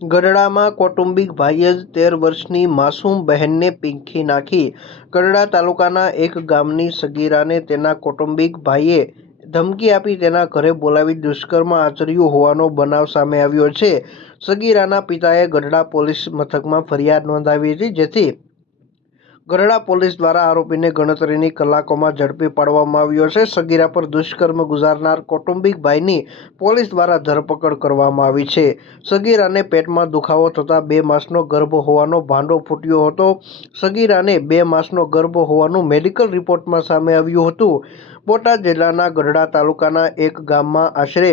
ગઢડામાં કૌટુંબિક ભાઈએ જ 13 વર્ષની માસૂમ બહેનને પીંખી નાખી. ગઢડા તાલુકાના એક ગામની સગીરાને તેના કૌટુંબિક ભાઈએ ધમકી આપી તેના ઘરે બોલાવી દુષ્કર્મ આચર્યું હોવાનો બનાવ સામે આવ્યો છે. સગીરાના પિતાએ ગઢડા પોલીસ મથકમાં ફરિયાદ નોંધાવી હતી, જેથી ગઢડા પોલીસ દ્વારા આરોપીને ગણતરીની કલાકોમાં ઝડપી પાડવામાં આવ્યો છે. સગીરા પર દુષ્કર્મ ગુજારનાર કૌટુંબિક ભાઈની પોલીસ દ્વારા ધરપકડ કરવામાં આવી છે. સગીરાને પેટમાં દુખાવો થતાં 2 માસનો ગર્ભ હોવાનો ભાંડો ફૂટ્યો હતો. સગીરાને 2 માસનો ગર્ભ હોવાનું મેડિકલ રિપોર્ટમાં સામે આવ્યું હતું. બોટાદ જિલ્લાના ગઢડા તાલુકાના એક ગામમાં આશરે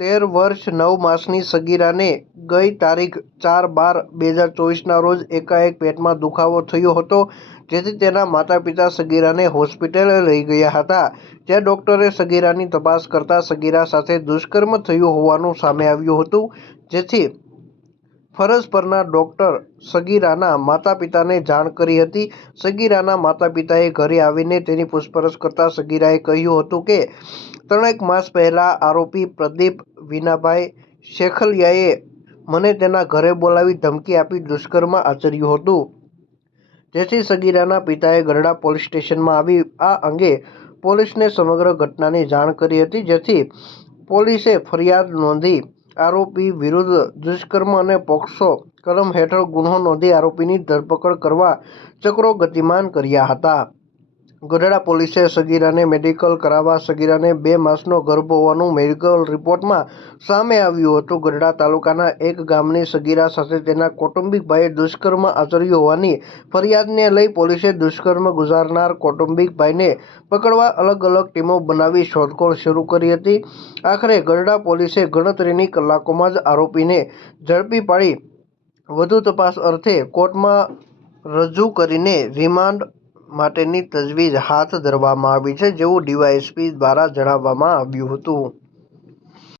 13 વર્ષ 9 માસની સગીરાને ગઈ તારીખ 4/12/2024ના રોજ એકાએક પેટમાં દુખાવો થયો હતો, જેથી તેના માતા-પિતા સગીરાને હોસ્પિટલે લઈ ગયા હતા. જ્યાં ડોક્ટરે સગીરાની તપાસ કરતા સગીરા સાથે દુષ્કર્મ થયું હોવાનું સામે આવ્યું હતું, જેથી ફરજ પરના ડોક્ટર સગીરાના માતા-પિતાને જાણ કરી હતી. સગીરાના માતા-પિતાએ ઘરે આવીને તેની પૂછપરછ કરતા સગીરાએ કહ્યું હતું કે 3 માસ પહેલા આરોપી પ્રદીપ વિનાભાઈ શેખલિયાએ મને તેના ઘરે બોલાવી ધમકી આપી દુષ્કર્મ આચર્યું હતું. જેથી સગીરાના પિતાએ ગઢડા પોલીસ સ્ટેશનમાં આવી આ અંગે પોલીસને સમગ્ર ઘટનાની જાણ કરી હતી, જેથી પોલીસે ફરિયાદ નોંધી આરોપી વિરુદ્ધ દુષ્કર્મ અને પોક્સો કલમ હેઠળ ગુનો નોંધી આરોપીની ધરપકડ કરવા ચક્રો ગતિમાન કર્યા હતા. ગઢડા પોલીસે સગીરાને મેડિકલ કરાવવા સગીરાને 2 માસનો ગર્ભ હોવાનું મેડિકલ રિપોર્ટમાં સામે આવ્યું હતું. ગઢડા તાલુકાના એક ગામની સગીરા સાથે તેના કૌટુંબિક ભાઈએ દુષ્કર્મ આચર્યું હોવાની ફરિયાદને લઈ પોલીસે દુષ્કર્મ ગુજારનાર કૌટુંબિક ભાઈને પકડવા અલગ-અલગ ટીમો બનાવી શોધખોળ શરૂ કરી હતી. આખરે ગઢડા પોલીસે ગણતરીની કલાકોમાં જ આરોપીને ઝડપી પાડી વધુ તપાસ અર્થે કોર્ટમાં રજૂ કરીને રિમાન્ડ માટેની તજવીજ હાથ ધરવામાં આવી છે, જેવું ડીવાયએસપી દ્વારા જણાવવામાં આવ્યું હતું.